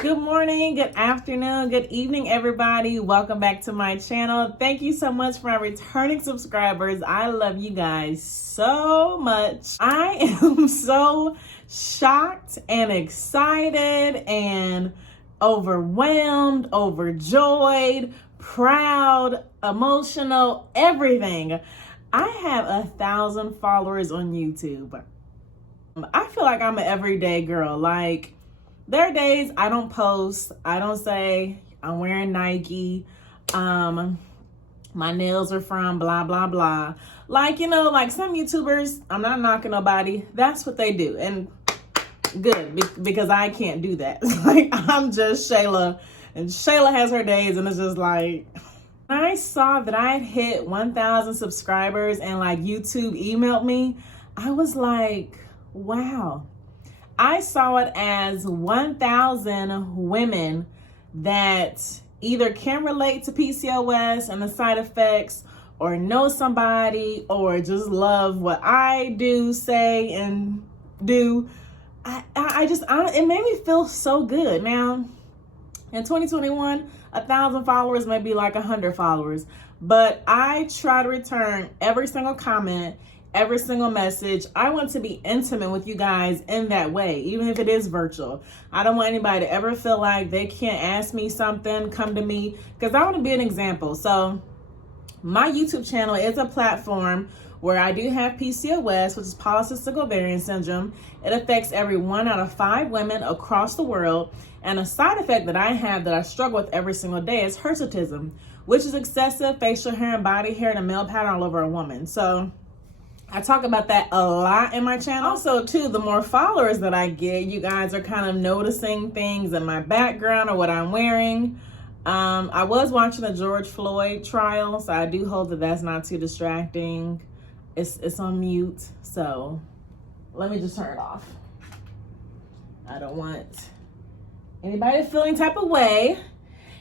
Good morning, good afternoon, good evening, everybody. Welcome back to my channel. Thank you so much for our returning subscribers. I love you guys so much. I am so shocked and excited and overwhelmed, overjoyed, proud, emotional, everything. I have 1,000 followers on YouTube. I feel like I'm an everyday girl. Like, there are days I don't post. I don't say I'm wearing Nike. My nails are from blah, blah, blah. Like, like some YouTubers, I'm not knocking nobody. That's what they do. And good, because I can't do that. Like, I'm just Shayla. And Shayla has her days, and it's just like, when I saw that I had hit 1,000 subscribers and like YouTube emailed me, I was like, wow. I saw it as 1,000 women that either can relate to PCOS and the side effects, or know somebody, or just love what I do, say, and do. It made me feel so good. Now, in 2021, 1,000 followers may be like 100 followers, but I try to return every single comment, every single message. I want to be intimate with you guys in that way, even if it is virtual. I don't want anybody to ever feel like they can't ask me something, come to me, because I want to be an example. So my YouTube channel is a platform where I do have PCOS, which is polycystic ovarian syndrome. It affects every 1 out of 5 women across the world. And a side effect that I have that I struggle with every single day is hirsutism, which is excessive facial hair and body hair in a male pattern all over a woman. So I talk about that a lot in my channel. Also, too, the more followers that I get, you guys are kind of noticing things in my background or what I'm wearing. I was watching the George Floyd trial, so I do hope that that's not too distracting. It's on mute, so let me just turn it off. I don't want anybody feeling type of way.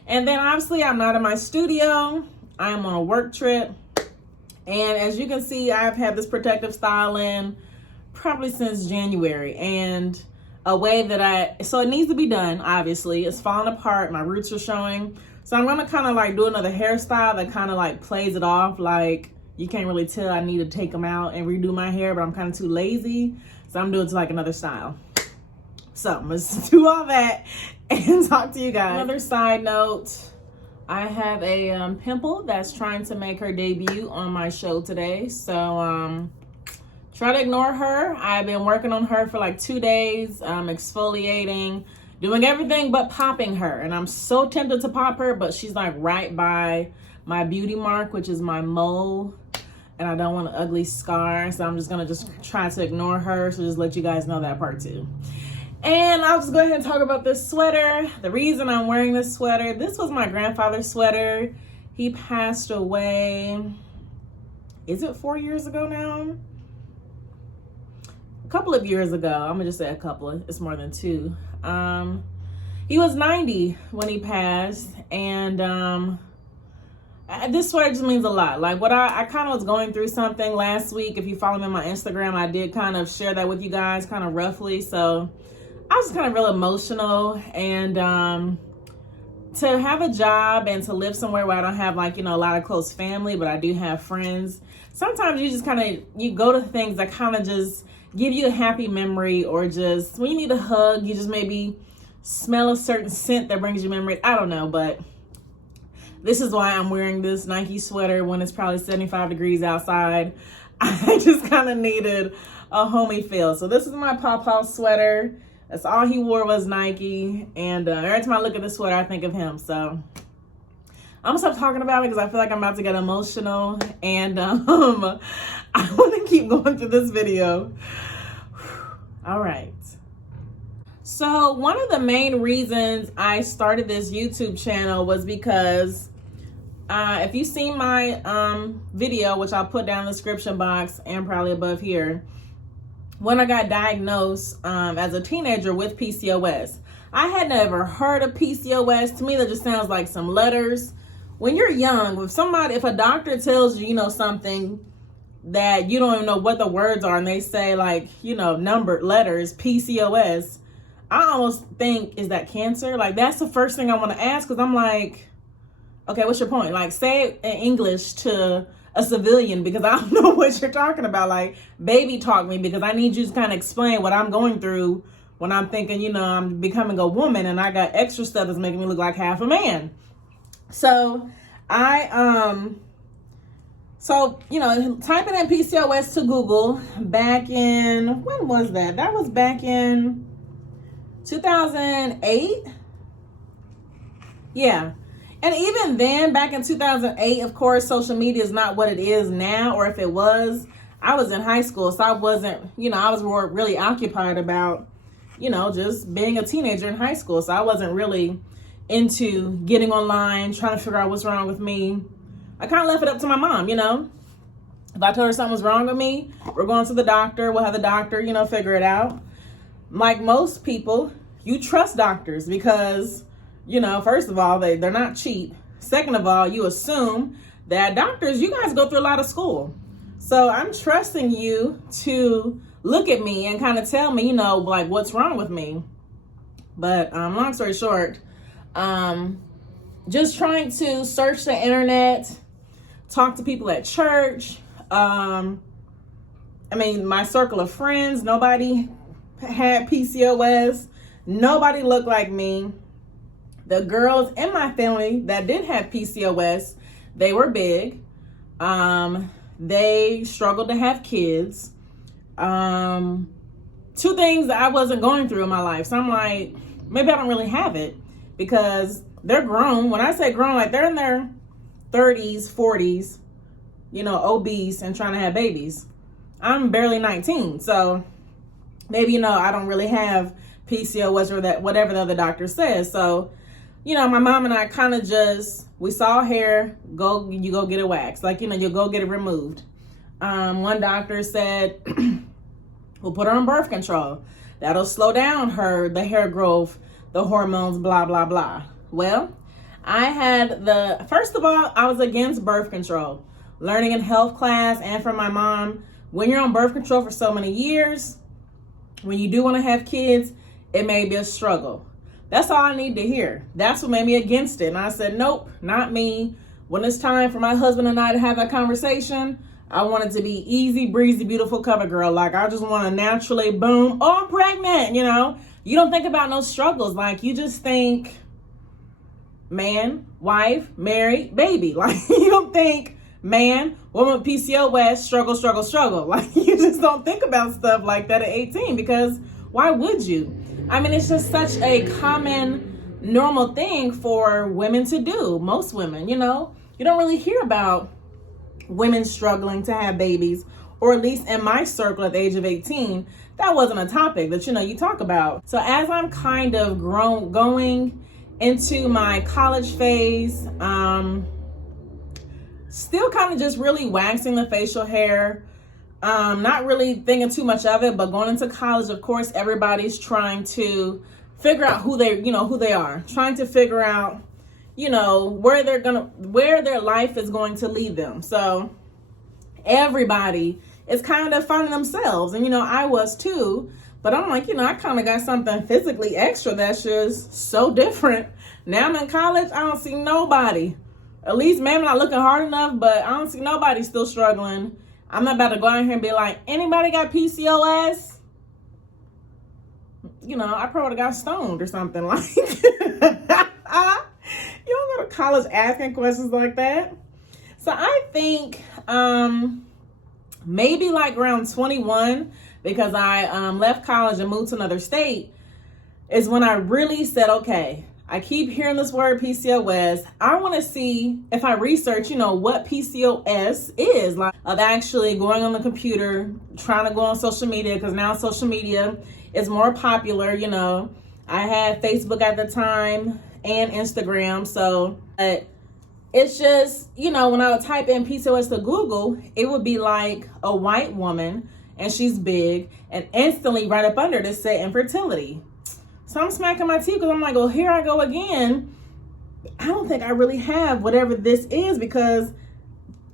And then obviously I'm not in my studio. I'm on a work trip. And as you can see, I've had this protective style in probably since January, and a way that so it needs to be done, obviously. It's falling apart, my roots are showing. So I'm gonna kind of like do another hairstyle that kind of like plays it off. Like, you can't really tell I need to take them out and redo my hair, but I'm kind of too lazy. So I'm doing it to like another style. So I'm gonna do all that and talk to you guys. Another side note, I have a pimple that's trying to make her debut on my show today. So try to ignore her. I've been working on her for like 2 days, exfoliating, doing everything but popping her. And I'm so tempted to pop her, but she's like right by my beauty mark, which is my mole. And I don't want an ugly scar. So I'm just gonna try to ignore her. So just let you guys know that part too. And I'll just go ahead and talk about this sweater. The reason I'm wearing this sweater, this was my grandfather's sweater. He passed away, is it 4 years ago now? A couple of years ago. I'm gonna just say a couple, it's more than 2. He was 90 when he passed, and this sweater just means a lot. Like, what I kind of was going through something last week. If you follow me on my Instagram, I did kind of share that with you guys kind of roughly. So I was kind of real emotional, and to have a job and to live somewhere where I don't have like, a lot of close family, but I do have friends. Sometimes you just you go to things that kind of just give you a happy memory, or just when you need a hug, you just maybe smell a certain scent that brings you memories. I don't know, but this is why I'm wearing this Nike sweater when it's probably 75 degrees outside. I just kind of needed a homey feel. So this is my Pawpaw sweater. That's all he wore was Nike. And every time I look at this sweater, I think of him. So I'm gonna stop talking about it because I feel like I'm about to get emotional. And I want to keep going through this video. All right. So one of the main reasons I started this YouTube channel was because if you've seen my video, which I'll put down in the description box and probably above here, when I got diagnosed as a teenager with PCOS. I had never heard of PCOS. To me, that just sounds like some letters. When you're young, if a doctor tells you, something that you don't even know what the words are, and they say like, numbered letters, PCOS, I almost think, is that cancer? Like, that's the first thing I want to ask, because I'm like, okay, what's your point? Like, say it in English to a civilian, because I don't know what you're talking about. Like, baby talk me, because I need you to kind of explain what I'm going through when I'm thinking, you know, I'm becoming a woman and I got extra stuff that's making me look like half a man. So you know, typing in PCOS to Google back in, when was that? That was back in 2008. Yeah. And even then, back in 2008, of course, social media is not what it is now, or if it was, I was in high school, so I wasn't, you know, I was more really occupied about, you know, just being a teenager in high school. So I wasn't really into getting online, trying to figure out what's wrong with me. I kind of left it up to my mom, you know. If I told her something was wrong with me, we're going to the doctor, we'll have the doctor, you know, figure it out. Like most people, you trust doctors because, you know, first of all, they're not cheap. Second of all, you assume that doctors, you guys go through a lot of school. So I'm trusting you to look at me and kind of tell me, you know, like what's wrong with me. But long story short, just trying to search the internet, talk to people at church. I mean, my circle of friends, nobody had PCOS. Nobody looked like me. The girls in my family that did have PCOS, they were big. They struggled to have kids. Two things that I wasn't going through in my life. So I'm like, maybe I don't really have it, because they're grown. When I say grown, like they're in their 30s, 40s, you know, obese and trying to have babies. I'm barely 19. So maybe, you know, I don't really have PCOS or that, whatever the other doctor says. So, you know, my mom and I kind of just, we saw hair, you go get it waxed. Like, you know, you go get it removed. One doctor said, we'll put her on birth control. That'll slow down the hair growth, the hormones, blah, blah, blah. Well, first of all, I was against birth control. Learning in health class and from my mom, when you're on birth control for so many years, when you do want to have kids, it may be a struggle. That's all I need to hear. That's what made me against it. And I said, nope, not me. When it's time for my husband and I to have that conversation, I want it to be easy, breezy, beautiful cover girl. Like, I just want to naturally, boom, oh, I'm pregnant, you know. You don't think about no struggles. Like, you just think man, wife, married, baby. Like, you don't think man, woman with PCOS, struggle, struggle, struggle. Like, you just don't think about stuff like that at 18, because why would you? I mean, it's just such a common, normal thing for women to do. Most women, you know, you don't really hear about women struggling to have babies, or at least in my circle at the age of 18, that wasn't a topic that, you know, you talk about. So as I'm kind of going into my college phase, still kind of just really waxing the facial hair, not really thinking too much of it, but going into college, of course, everybody's trying to figure out who they are, trying to figure out, you know, where their life is going to lead them. So everybody is kind of finding themselves. And, you know, I was too, but I'm like, you know, I kind of got something physically extra that's just so different. Now I'm in college, I don't see nobody. At least maybe I'm not looking hard enough, but I don't see nobody still struggling. I'm not about to go out here and be like, anybody got PCOS? You know, I probably got stoned or something. Like, you don't go to college asking questions like that. So I think maybe like around 21, because I left college and moved to another state, is when I really said, okay, I keep hearing this word PCOS. I want to see if I research, you know, what PCOS is. Like, of actually going on the computer, trying to go on social media, because now social media is more popular. You know, I had Facebook at the time and Instagram. So it's just, you know, when I would type in PCOS to Google, it would be like a white woman and she's big, and instantly right up under it say infertility. So I'm smacking my teeth, because I'm like, well, here I go again. I don't think I really have whatever this is, because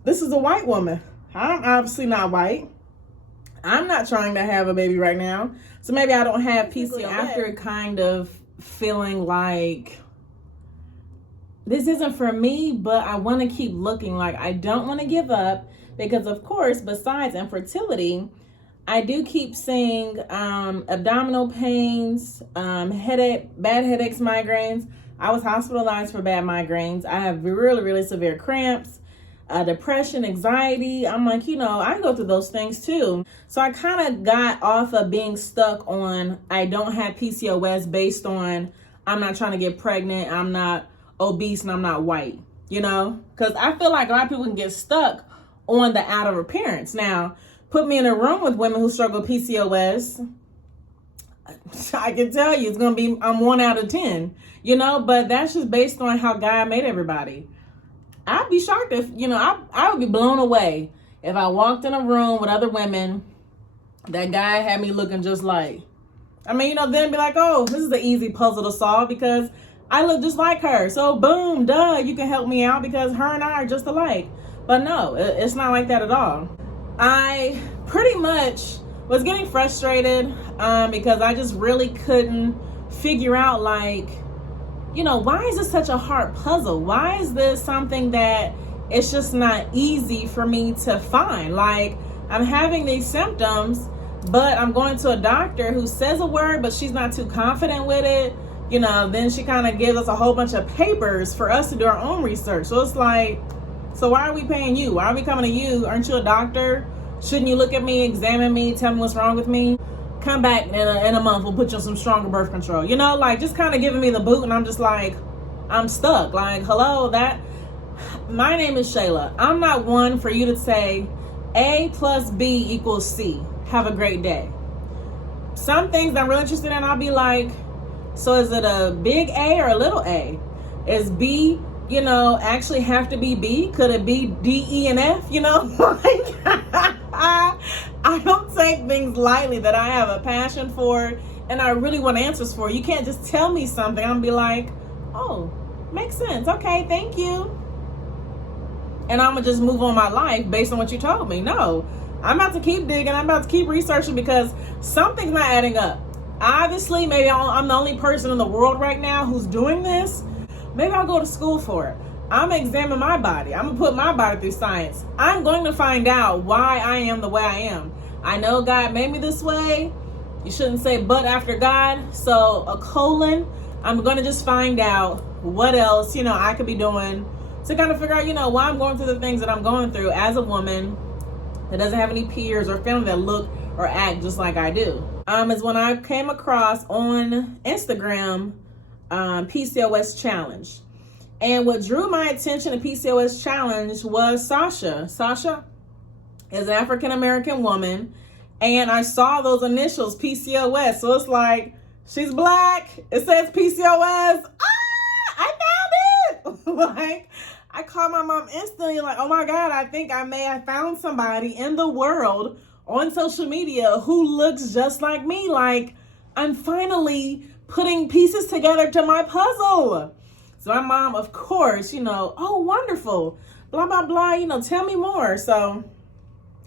this is a white woman. I'm obviously not white. I'm not trying to have a baby right now. So maybe I don't have PCOS. After kind of feeling like this isn't for me, but I want to keep looking, like I don't want to give up, because of course, besides infertility, I do keep seeing abdominal pains, bad headaches, migraines. I was hospitalized for bad migraines. I have really, really severe cramps, depression, anxiety. I'm like, I can go through those things too. So I kind of got off of being stuck on I don't have PCOS based on I'm not trying to get pregnant, I'm not obese, and I'm not white, because I feel like a lot of people can get stuck on the outer appearance. Now, put me in a room with women who struggle with PCOS, I can tell you it's going to be, I'm 1 out of 10, but that's just based on how God made everybody. I'd be shocked if, I would be blown away if I walked in a room with other women, that guy had me looking just like, then be like, oh, this is an easy puzzle to solve because I look just like her. So boom, duh, you can help me out because her and I are just alike. But no, it's not like that at all. I pretty much was getting frustrated because I just really couldn't figure out, like, why is this such a hard puzzle? Why is this something that it's just not easy for me to find? Like, I'm having these symptoms, but I'm going to a doctor who says a word, but she's not too confident with it. Then she kind of gives us a whole bunch of papers for us to do our own research. So it's like, so why are we paying you? Why are we coming to you? Aren't you a doctor? Shouldn't you look at me, examine me, tell me what's wrong with me? Come back in a month, we'll put you on some stronger birth control. Like just kind of giving me the boot, and I'm just like, I'm stuck. Like, hello, my name is Shayla. I'm not one for you to say A plus B equals C. Have a great day. Some things I'm really interested in, I'll be like, so is it a big A or a little a? Is B, actually have to be B? Could it be D, E, and F? Like, I don't take things lightly that I have a passion for and I really want answers for. You can't just tell me something. I'm be like, oh, makes sense. Okay, thank you. And I'm gonna just move on my life based on what you told me. No, I'm about to keep digging. I'm about to keep researching because something's not adding up. Obviously, maybe I'm the only person in the world right now who's doing this. Maybe I'll go to school for it. I'm gonna examine my body. I'm gonna put my body through science. I'm going to find out why I am the way I am. I know God made me this way. You shouldn't say but after God. So a colon, I'm gonna just find out what else, I could be doing to kind of figure out, why I'm going through the things that I'm going through as a woman that doesn't have any peers or family that look or act just like I do. Is when I came across on Instagram, PCOS challenge. And what drew my attention to PCOS challenge was Sasha. Sasha is an African-American woman, and I saw those initials, PCOS. So it's like, she's black. It says PCOS. I found it. Like, I called my mom instantly, like, oh my God, I think I may have found somebody in the world on social media who looks just like me. Like, I'm finally putting pieces together to my puzzle. So my mom, of course, oh, wonderful, blah, blah, blah, tell me more. So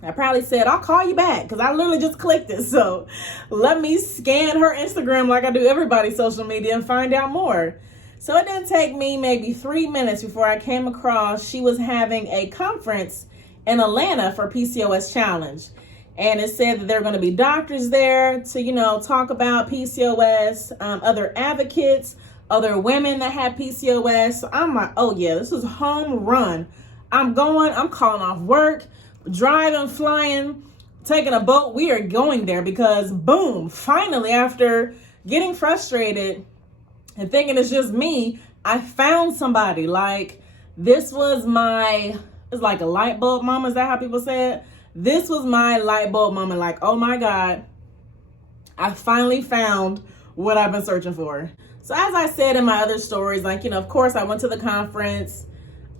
I probably said, I'll call you back because I literally just clicked it. So let me scan her Instagram like I do everybody's social media and find out more. So it didn't take me maybe 3 minutes before I came across she was having a conference in Atlanta for PCOS Challenge. And it said that there are going to be doctors there to, talk about PCOS, other advocates, other women that have PCOS. So I'm like, oh yeah, this is home run. I'm calling off work, driving, flying, taking a boat. We are going there because boom, finally, after getting frustrated and thinking it's just me, I found somebody. Like, this was it's like a light bulb moment. Is that how people say it? This was my light bulb moment. Like, oh my God, I finally found what I've been searching for. So as I said in my other stories, like, of course I went to the conference.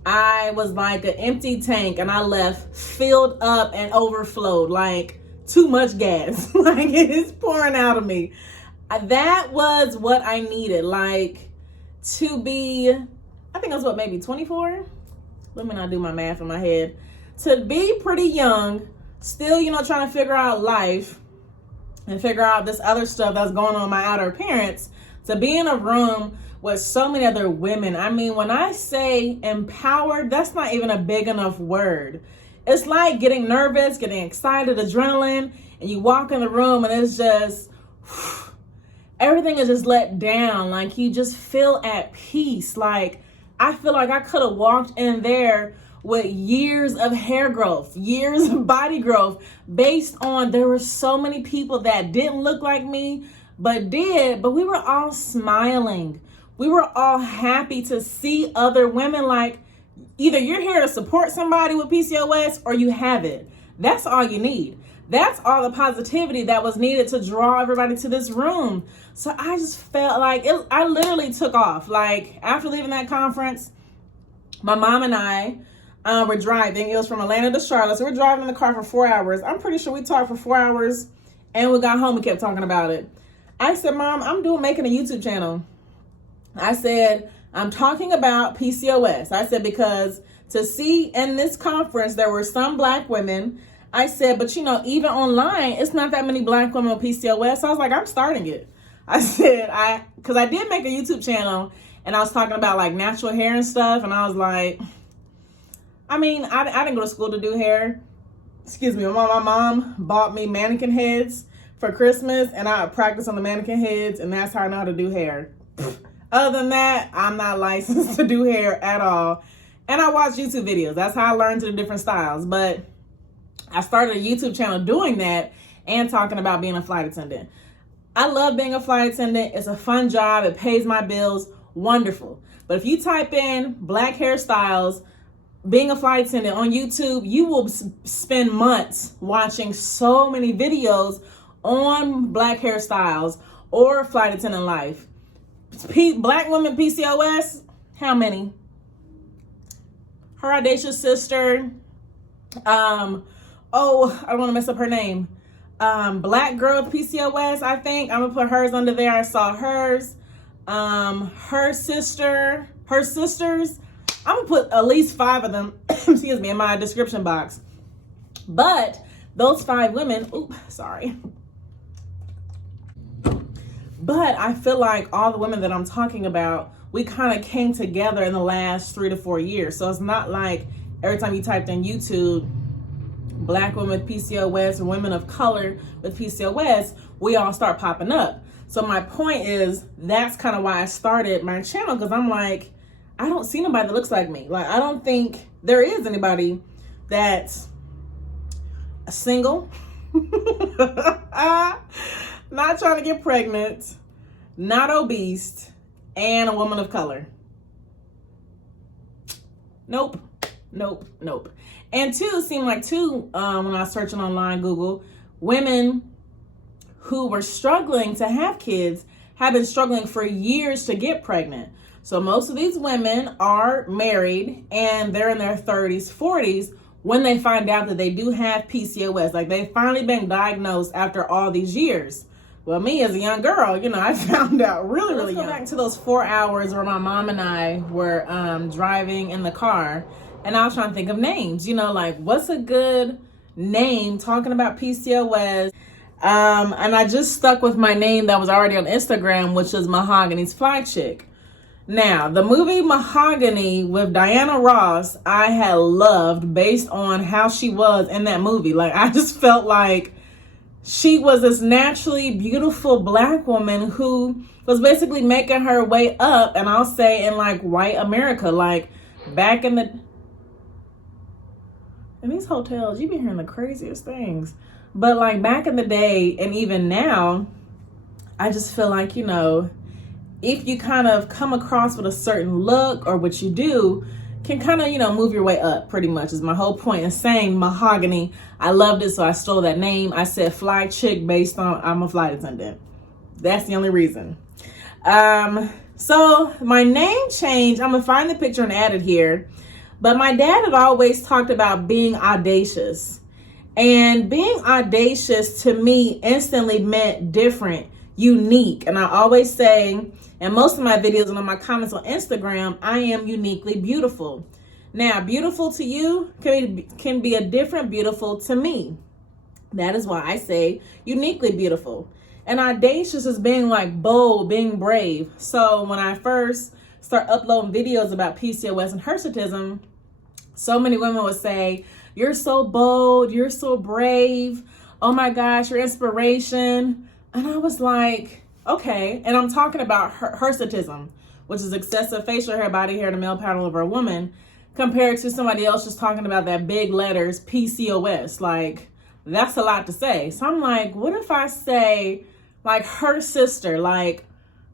I was like an empty tank and I left filled up and overflowed, like too much gas. Like, it is pouring out of me. That was what I needed, like, to be, I think I was maybe 24? Let me not do my math in my head. To be pretty young, still, you know, trying to figure out life and figure out this other stuff that's going on in my outer appearance, to be in a room with so many other women. I mean, when I say empowered, that's not even a big enough word. It's like getting nervous, getting excited, adrenaline, and you walk in the room and it's just, everything is just let down. Like, you just feel at peace. Like, I feel like I could have walked in there with years of hair growth, years of body growth, based on there were so many people that didn't look like me, but did, but we were all smiling. We were all happy to see other women. Like, either you're here to support somebody with PCOS or you have it. That's all you need. That's all the positivity that was needed to draw everybody to this room. So I just felt like I literally took off. Like, after leaving that conference, my mom and I were driving. It was from Atlanta to Charlotte. So we're driving in the car for 4 hours. I'm pretty sure we talked for 4 hours, and we got home and kept talking about it. I said, Mom, I'm making a YouTube channel. I said, I'm talking about PCOS. I said, because to see in this conference, there were some Black women. I said, but you know, even online, it's not that many Black women with PCOS. So I was like, I'm starting it. I said, because I did make a YouTube channel, and I was talking about like natural hair and stuff. And I was like, I mean, I didn't go to school to do hair. Excuse me. My mom bought me mannequin heads for Christmas, and I practiced on the mannequin heads, and that's how I know how to do hair. Other than that, I'm not licensed to do hair at all. And I watch YouTube videos. That's how I learned the different styles. But I started a YouTube channel doing that and talking about being a flight attendant. I love being a flight attendant. It's a fun job. It pays my bills. Wonderful. But if you type in Black hairstyles, being a flight attendant on YouTube, you will spend months watching so many videos on Black hairstyles or flight attendant life. Black women PCOS, how many? Her audacious sister. I don't want to mess up her name. Black girl PCOS, I think. I'm gonna put hers under there. I saw hers. Her sister, her sisters. I'm gonna put at least 5 of them, excuse me, in my description box. But those 5 women, But I feel like all the women that I'm talking about, we kind of came together in the last 3 to 4 years. So it's not like every time you typed in YouTube, Black women with PCOS or women of color with PCOS, we all start popping up. So my point is, that's kind of why I started my channel, because I'm like, I don't see nobody that looks like me. Like, I don't think there is anybody that's single, not trying to get pregnant, not obese, and a woman of color. Nope. And 2 seemed like 2, when I was searching online, Google, women who were struggling to have kids have been struggling for years to get pregnant. So most of these women are married and they're in their 30s, 40s when they find out that they do have PCOS. Like, they've finally been diagnosed after all these years. Well, me as a young girl, you know, I found out really young. Let's go back to those 4 hours where my mom and I were driving in the car, and I was trying to think of names, you know, like, what's a good name talking about PCOS? And I just stuck with my name that was already on Instagram, which is Mahogany's Fly Chick. Now, the movie Mahogany with Diana Ross, I had loved based on how she was in that movie. Like, I just felt like she was this naturally beautiful Black woman who was basically making her way up, and I'll say in like white America, like back in these hotels, you be hearing the craziest things. But like back in the day, and even now, I just feel like, you know, if you kind of come across with a certain look or what you do, can kind of, you know, move your way up, pretty much is my whole point in saying Mahogany. I loved it, so I stole that name. I said Fly Chick based on I'm a flight attendant. That's the only reason. So my name change, I'm gonna find the picture and add it here. But my dad had always talked about being audacious. And being audacious to me instantly meant different, unique. And I always say, in most of my videos and on my comments on Instagram, I am uniquely beautiful. Now, beautiful to you can be a different beautiful to me. That is why I say uniquely beautiful. And audacious is being like bold, being brave. So when I first start uploading videos about PCOS and hirsutism, so many women would say, you're so bold, you're so brave, oh my gosh, your inspiration. And I was like, okay. And I'm talking about hirsutism, which is excessive facial hair, body hair, the male pattern over a woman, compared to somebody else just talking about that big letters PCOS. Like, that's a lot to say. So I'm like, what if I say like her sister? Like,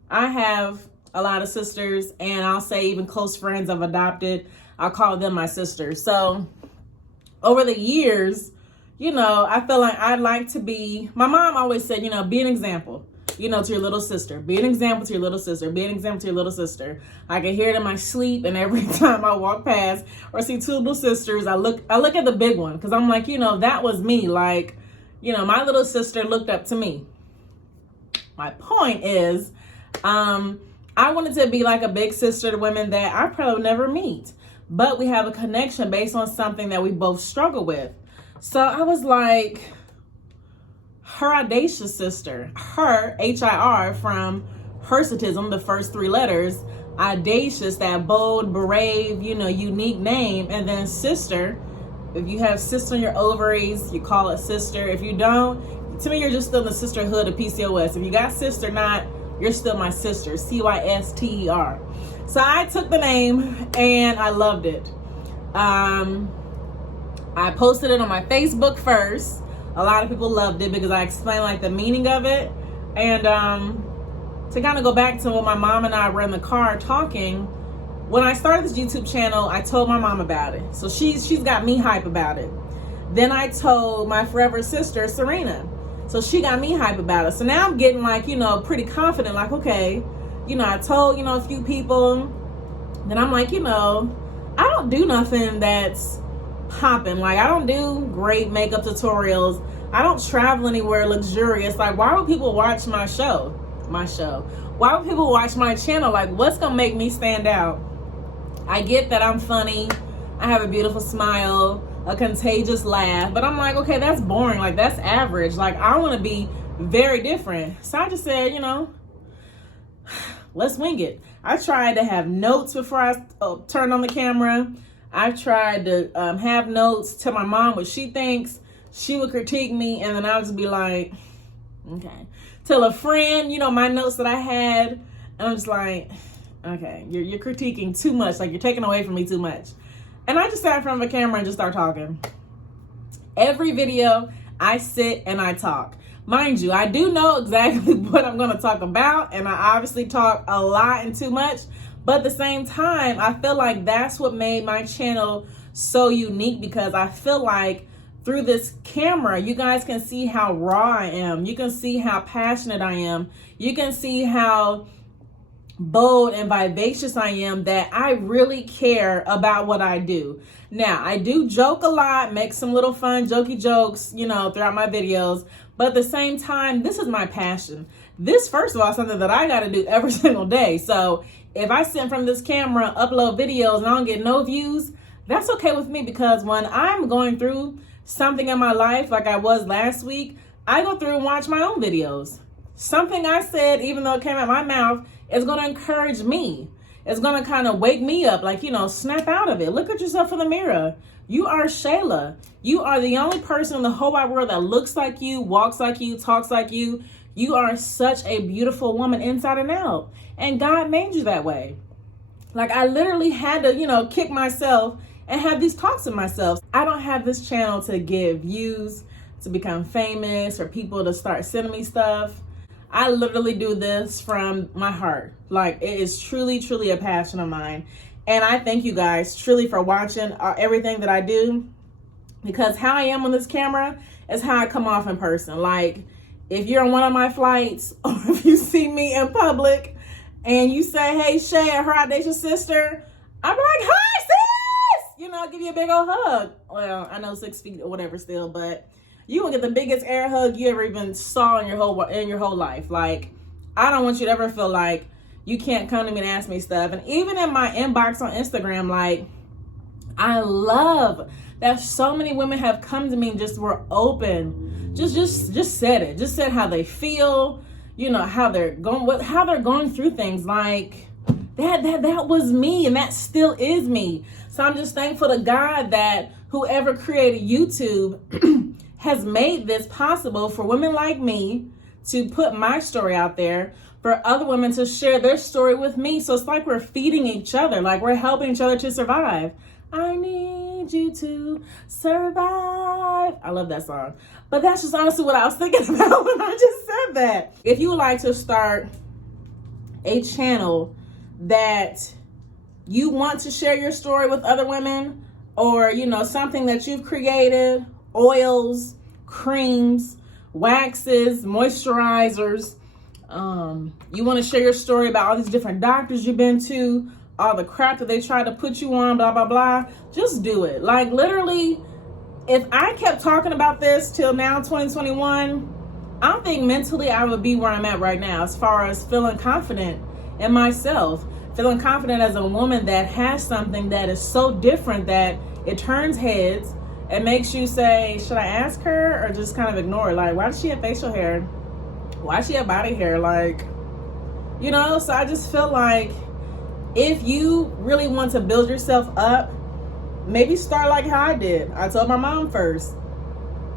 I have a lot of sisters, and I'll say even close friends I've adopted, I'll call them my sisters. So over the years, you know, I feel like I'd like to be, my mom always said, you know, be an example, you know, to your little sister. Be an example to your little sister. Be an example to your little sister. I can hear it in my sleep, and every time I walk past or see two little sisters, I look at the big one, because I'm like, you know, that was me. Like, you know, my little sister looked up to me. My point is, I wanted to be like a big sister to women that I probably never meet, but we have a connection based on something that we both struggle with. So I was like, her audacious sister, her, H-I-R, from hirsutism, the first three letters, audacious, that bold, brave, you know, unique name. And then sister, if you have cysts on your ovaries, you call it sister. If you don't, to me, you're just still in the sisterhood of PCOS. If you got cyst or not, you're still my sister, CYSTER. So I took the name and I loved it. I posted it on my Facebook first. A lot of people loved it because I explained like the meaning of it. And to kind of go back to when my mom and I were in the car talking, when I started this YouTube channel, I told my mom about it. So she's got me hype about it. Then I told my forever sister, Serena. So she got me hype about it. So now I'm getting like, you know, pretty confident, like, okay, you know, I told, you know, a few people. Then I'm like, you know, I don't do nothing that's popping. Like, I don't do great makeup tutorials. I don't travel anywhere luxurious. Like, why would people watch my show? Why would people watch my channel? Like, what's gonna make me stand out? I get that I'm funny. I have a beautiful smile, a contagious laugh, but I'm like, okay, that's boring. Like, that's average. Like, I want to be very different. So I just said, you know, let's wing it. I tried to have notes before I turned on the camera. I tried to have notes, tell my mom what she thinks. She would critique me, and then I would just be like, okay. Tell a friend, you know, my notes that I had, and I'm just like, okay, you're critiquing too much. Like, you're taking away from me too much. And I just sat in front of a camera and just start talking. Every video, I sit and I talk. Mind you, I do know exactly what I'm going to talk about, and I obviously talk a lot and too much. But at the same time, I feel like that's what made my channel so unique, because I feel like through this camera, you guys can see how raw I am. You can see how passionate I am. You can see how bold and vivacious I am, that I really care about what I do. Now, I do joke a lot, make some little fun, jokey jokes, you know, throughout my videos. But at the same time, this is my passion. This, first of all, is something that I got to do every single day. So if I sit in front of this camera, upload videos, and I don't get no views, that's okay with me, because when I'm going through something in my life, like I was last week, I go through and watch my own videos. Something I said, even though it came out my mouth, is going to encourage me. It's going to kind of wake me up, like, you know, snap out of it. Look at yourself in the mirror. You are Shayla. You are the only person in the whole wide world that looks like you, walks like you, talks like you. You are such a beautiful woman inside and out. And God made you that way. Like, I literally had to, you know, kick myself and have these talks with myself. I don't have this channel to get views, to become famous, or people to start sending me stuff. I literally do this from my heart. Like, it is truly, truly a passion of mine. And I thank you guys truly for watching everything that I do, because how I am on this camera is how I come off in person. Like, if you're on one of my flights, or if you see me in public and you say, hey, Shay, her audacious sister, I'm like, hi, sis! You know, I'll give you a big old hug. Well, I know 6 feet or whatever still, but you will get the biggest air hug you ever even saw in your whole life. Like, I don't want you to ever feel like you can't come to me and ask me stuff. And even in my inbox on Instagram, like, I love that so many women have come to me and just were open just said it. Just said how they feel, you know, how they're going through things. Like that was me, and that still is me. So I'm just thankful to God that whoever created YouTube has made this possible for women like me to put my story out there, for other women to share their story with me. So it's like we're feeding each other, like we're helping each other to survive. I need you to survive. I love that song. But that's just honestly what I was thinking about when I just said that. If you would like to start a channel that you want to share your story with other women, or, you know, something that you've created, oils, creams, waxes, moisturizers, you want to share your story about all these different doctors you've been to, all the crap that they try to put you on, blah, blah, blah, just do it. Like literally, if I kept talking about this till now, 2021, I don't think mentally I would be where I'm at right now, as far as feeling confident in myself, feeling confident as a woman that has something that is so different that it turns heads and makes you say, should I ask her, or just kind of ignore it? Like, why does she have facial hair? Why does she have body hair? Like, you know, so I just feel like if you really want to build yourself up, maybe start like how I did. I told my mom first.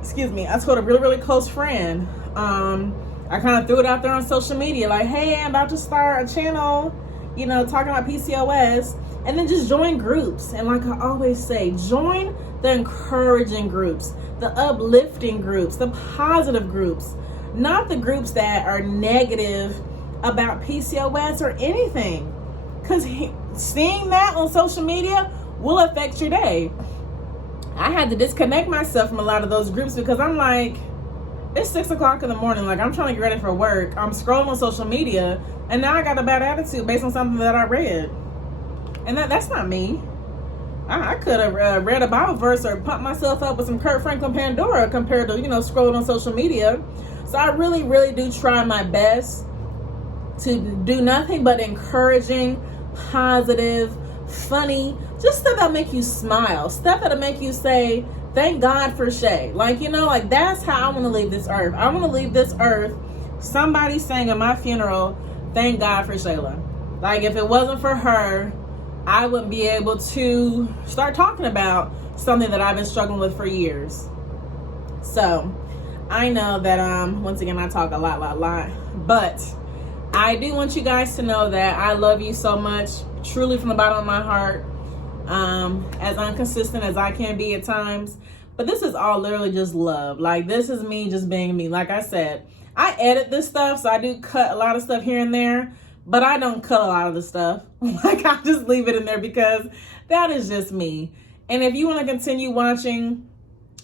I told a really, really close friend. I kind of threw it out there on social media, like, hey, I'm about to start a channel, you know, talking about PCOS, and then just join groups. And like I always say, join the encouraging groups, the uplifting groups, the positive groups, not the groups that are negative about PCOS or anything. Because seeing that on social media will affect your day. I had to disconnect myself from a lot of those groups because I'm like, it's 6 o'clock in the morning. Like, I'm trying to get ready for work. I'm scrolling on social media, and now I got a bad attitude based on something that I read. And that's not me. I could have read a Bible verse or pumped myself up with some Kurt Franklin Pandora compared to, you know, scrolling on social media. So I really, really do try my best to do nothing but encouraging, positive, funny, just stuff that make you smile, stuff that'll make you say, thank God for Shay. Like, you know, like that's how I want to leave this earth. I want to leave this earth somebody saying at my funeral, thank God for Shayla. Like, if it wasn't for her, I wouldn't be able to start talking about something that I've been struggling with for years. So I know that once again I talk a lot, but I do want you guys to know that I love you so much, truly from the bottom of my heart. As inconsistent as I can be at times, but this is all literally just love. Like, this is me just being me. Like I said, I edit this stuff, so I do cut a lot of stuff here and there, but I don't cut a lot of the stuff. Like, I just leave it in there because that is just me. And if you want to continue watching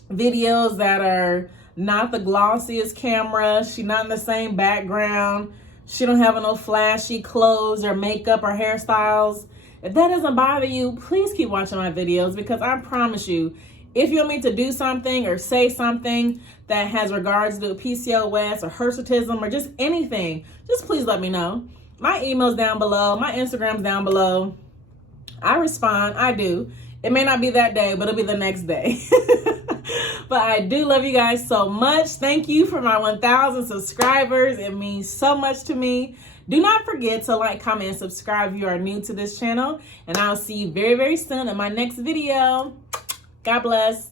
videos that are not the glossiest camera, she not in the same background, she don't have no flashy clothes or makeup or hairstyles, if that doesn't bother you, please keep watching my videos, because I promise you, if you want me to do something or say something that has regards to PCOS or hirsutism or just anything, just please let me know. My email's down below. My Instagram's down below. I respond. I do. It may not be that day, but it'll be the next day. But I do love you guys so much. Thank you for my 1,000 subscribers. It means so much to me. Do not forget to like, comment, and subscribe if you are new to this channel. And I'll see you very, very soon in my next video. God bless.